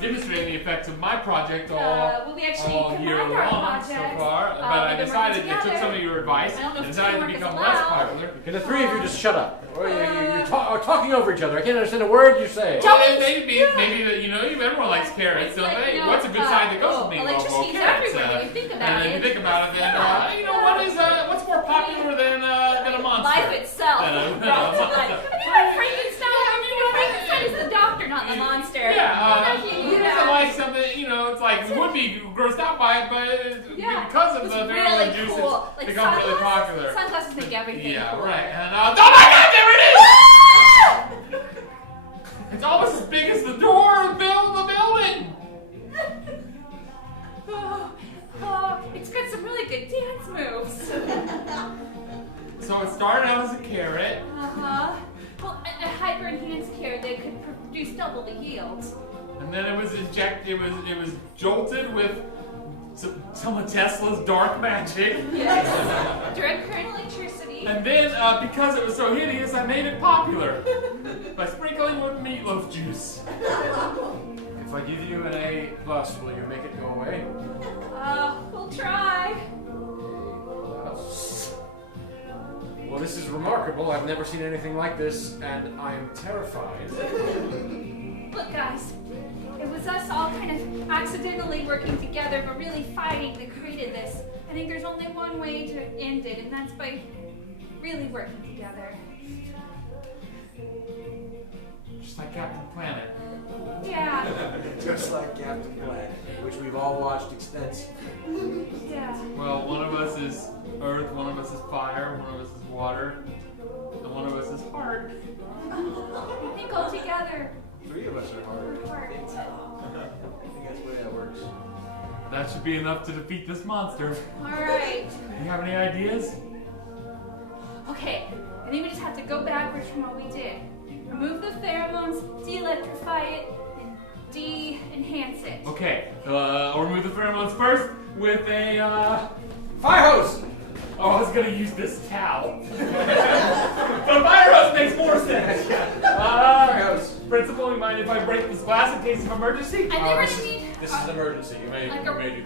demonstrating the effects of my project all well, we actually year combined our long so projects, far, but I we've been decided working I took together. some of your advice I don't know and if decided to teamwork is become less allowed. popular. Can the 3 of you just shut up? Or you're talking over each other. I can't understand a word you say. Well, maybe everyone likes carrots, so Like, hey, you know, what's a good side that goes with being electricity's carrots? everywhere when you think about and if you it. think about it, then what's more popular than a monster? Life itself. Than a Brought to monster. life. Have you read Frankenstein? Frankenstein is the doctor, not the monster. Who doesn't like something, it's like, you would be grossed out by it, but because of it's the really pheromone juice, cool. it's become really popular. Sunglasses make everything Yeah, cool. right. And, oh my god, there it is! It's almost as big as the door of the building! It's got some really good dance moves. So it started out as a carrot. Uh-huh. Well, a hyper-enhanced carrot that could produce double the yield. And then it was injected, it was jolted with some of Tesla's dark magic. Yes. Direct current electricity. And then, because it was so hideous, I made it popular by sprinkling with meatloaf juice. If I give you an A+, will you make it go away? We'll try. Well, this is remarkable. I've never seen anything like this, and I am terrified. Look, guys. It was us all kind of accidentally working together, but really fighting that created this. I think there's only one way to end it, and that's by really working together. Just Like Captain Planet. Yeah. Just like Captain Planet, which we've all watched extensively. Yeah. Well, one of us is earth, one of us is fire, one of us is water, and one of us is heart. I think all together. 3 of us are hard. Heart. I think that's the way that works. That should be enough to defeat this monster. Alright. Do you have any ideas? Okay, I think we just have to go backwards from what we did. Remove the pheromones, de-electrify it, and de-enhance it. Okay, I'll remove the pheromones first with a, Fire hose! Oh, I was gonna use this towel. But fire hose makes more sense. Fire hose. Principal, you mind if I break this glass in case of emergency? I think we're gonna need. This is an emergency. You may do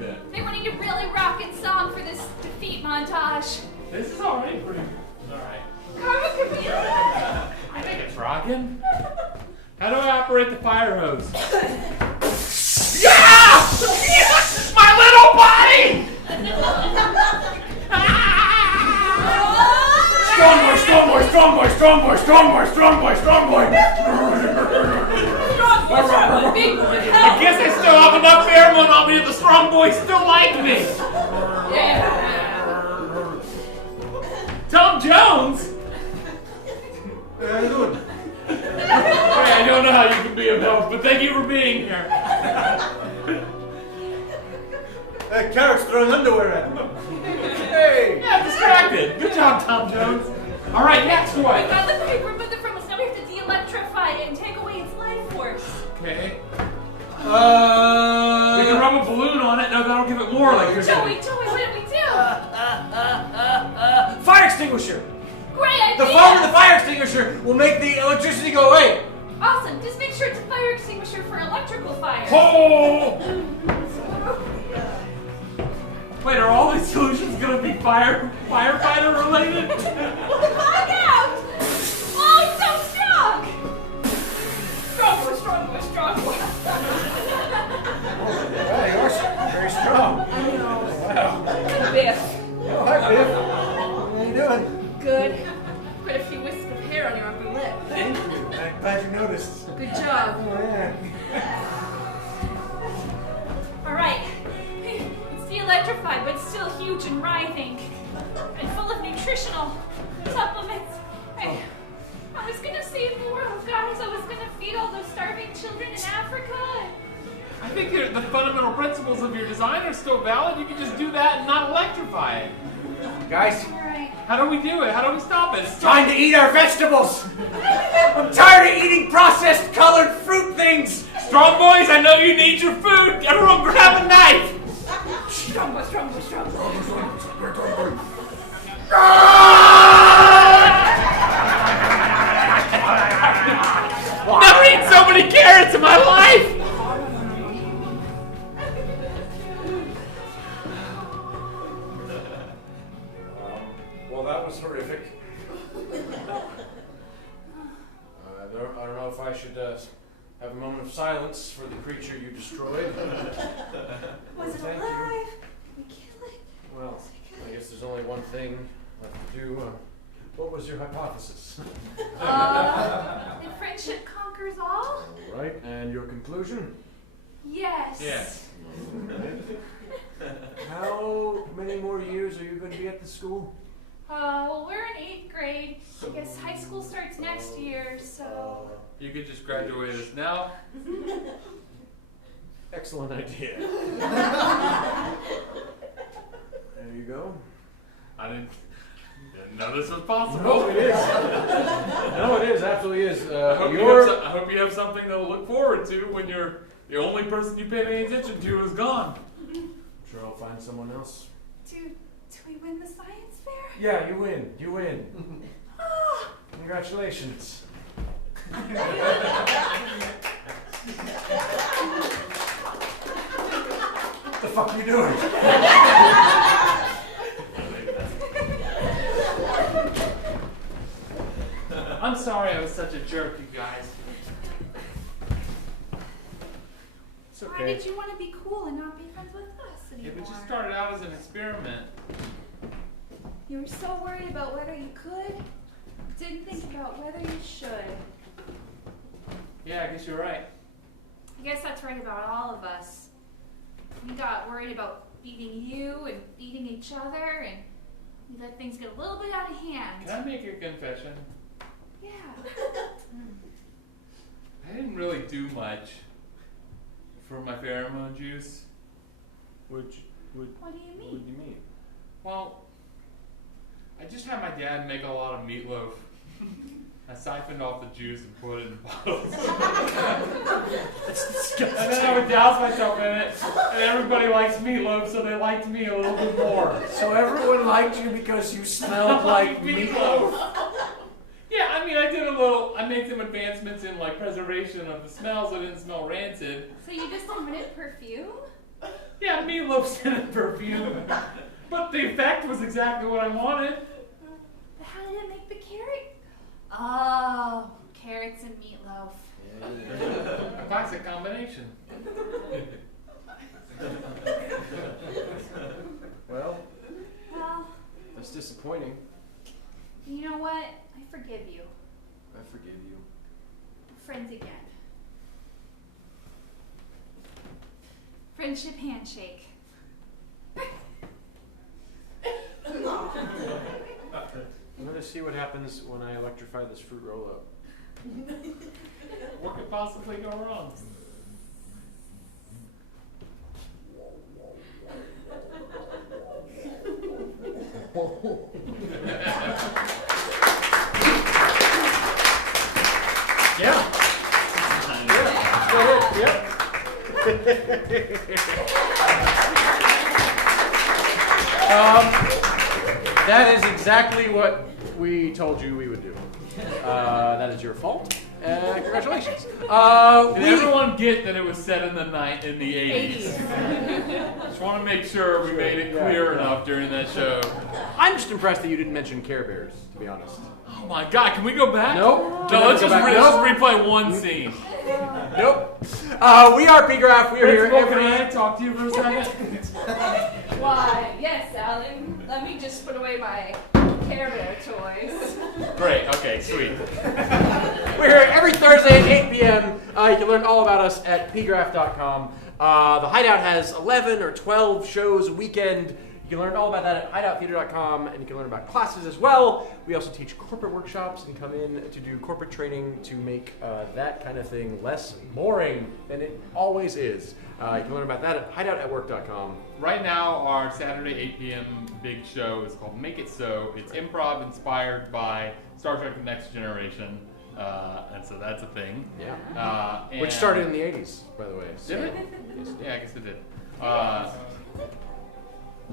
that. I think we need a really rockin' song for this defeat montage. This is already pretty. Alright. Karma could be. I think it's rocking. How do I operate the fire hose? Yeah! My little body! Strong boy, strong boy, strong boy, strong boy, strong boy, strong boy, strong boy. Big boy, I guess I still have enough pheromone on me if the strong boys still like me. Yeah. Tom Jones? How you doing? Hey, I don't know how you can be of help, but thank you for being here. Carrot's throwing underwear at him. Hey! Yeah, I'm distracted. Good job, Tom Jones. All right, next We one. got the paper, remove the pheromones. Now we have to de-electrify it and take away its life force. Okay. We can rub a balloon on it. No, that'll give it more electricity. Joey, what did we do? Fire extinguisher! Great idea. The foam in the fire extinguisher will make the electricity go away! Awesome. Just make sure it's a fire extinguisher for electrical fire. Oh! Wait, are all these solutions gonna be firefighter related? We'll find out. Oh, he's so strong. Strong boy. Wow, you are very strong. Wow. Biff. Oh, hi, Biff. How you doing? Good. Quite a few wisps of hair on your upper lip. Thank you. I'm glad you noticed. Good job. Oh, yeah. All right. It's de-electrified, but still huge and writhing, and full of nutritional supplements. I was gonna save the world, guys. I was gonna feed all those starving children in Africa. I think the fundamental principles of your design are still valid. You can just do that and not electrify it. Guys, All right. How do we do it? How do we stop it? time to eat our vegetables! I'm tired of eating processed colored fruit things! Strong boys, I know you need your food. Everyone grab a knife. Strong boy. Never eaten so many carrots in my life. Well, that was horrific. I don't know if I should have a moment of silence for the creature you destroyed. Was it Thank you. alive? Did we kill it? Well, I guess there's only one thing left to do. What was your hypothesis? That friendship conquers all? All right, and your conclusion? Yes. Yes. How many more years are you going to be at the school? Well, we're in 8th grade. I guess high school starts next year, so. You could just graduate us now. Excellent idea. There you go. I didn't know this was possible. No, it is. No, it is. Absolutely is. I hope you have something to look forward to when the only person you pay any attention to is gone. Sure, I'll find someone else. Do we win the science fair? Yeah, you win. You win. Ah. Congratulations. What the fuck are you doing? I'm sorry I was such a jerk, you guys. It's Why okay. did you want to be cool and not be friends with us Yeah, anymore? we just started out as an experiment. You were so worried about whether you could, didn't think about whether you should. Yeah, I guess you're right. I guess that's right about all of us. We got worried about beating you and beating each other, and we let things get a little bit out of hand. Can I make a confession? Yeah. I didn't really do much for my pheromone juice. What do you What do mean? you mean? Well, I just had my dad make a lot of meatloaf. I siphoned off the juice and put it in bottles. That's disgusting. And then I would douse myself in it. And everybody likes meatloaf, so they liked me a little bit more. So everyone liked you because you smelled like meatloaf. Yeah, I mean, I made some advancements in like preservation of the smell so it didn't smell rancid. So you just omitted perfume? Yeah, meatloaf's in a perfume. But the effect was exactly what I wanted. But how did it make the carrot? Oh, carrots and meatloaf. A classic combination. Well, Well, that's disappointing. you know what? I forgive you. I forgive you. Friends again. Friendship handshake. I'm gonna see what happens when I electrify this fruit roll-up. What could possibly go wrong? Yeah. Yep. That is exactly what we told you we would do. That is your fault. Congratulations. Did everyone get that it was set in the 80s? Just want to make sure we made it clear enough during that show. I'm just impressed that you didn't mention Care Bears, to be honest. Oh my God, can we go back? Nope. No, let's Go just back. replay one scene. Nope. We are P-Graph. We are here Principal, can every... I talk to you for a second? Why, yes, Alan. Let me just put away my Care Bear toys. Great, okay, sweet. We're here every Thursday at 8 p.m. You can learn all about us at pgraph.com. The Hideout has 11 or 12 shows a weekend. You can learn all about that at hideouttheater.com, and you can learn about classes as well. We also teach corporate workshops and come in to do corporate training to make that kind of thing less boring than it always is. You can learn about that at hideoutatwork.com. Right now, our Saturday 8 p.m. big show is called Make It So. It's improv inspired by Star Trek The Next Generation, and so that's a thing. Yeah. And Which started in the 80s, by the way. Did it? Yeah, I guess it did.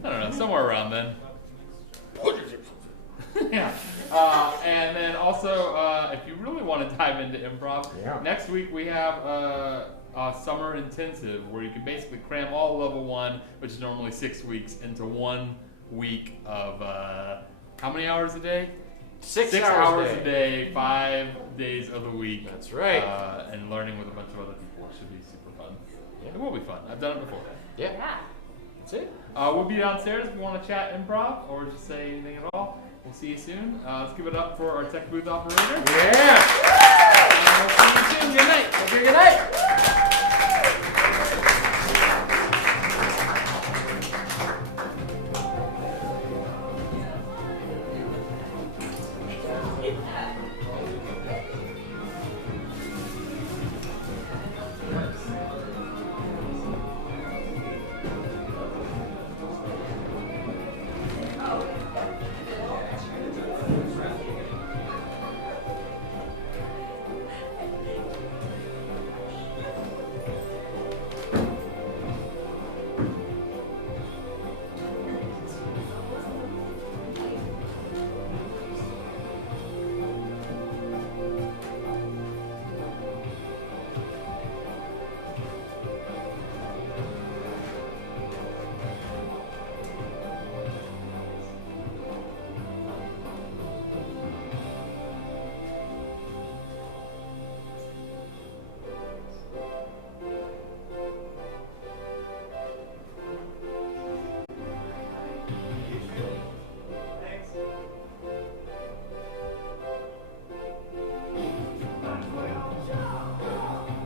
I don't know, somewhere around then. Yeah. And then also, if you really want to dive into improv, next week we have a summer intensive where you can basically cram all level 1, which is normally 6 weeks, into 1 week of how many hours a day? 6 hours a day, 5 days of the week. That's right. And learning with a bunch of other people. It should be super fun. Yeah. It will be fun. I've done it before. Yeah. Yeah. That's it. We'll be downstairs if you want to chat improv or just say anything at all. We'll see you soon. Let's give it up for our tech booth operator. Yeah. And we'll see you soon. Good night. Okay, good night.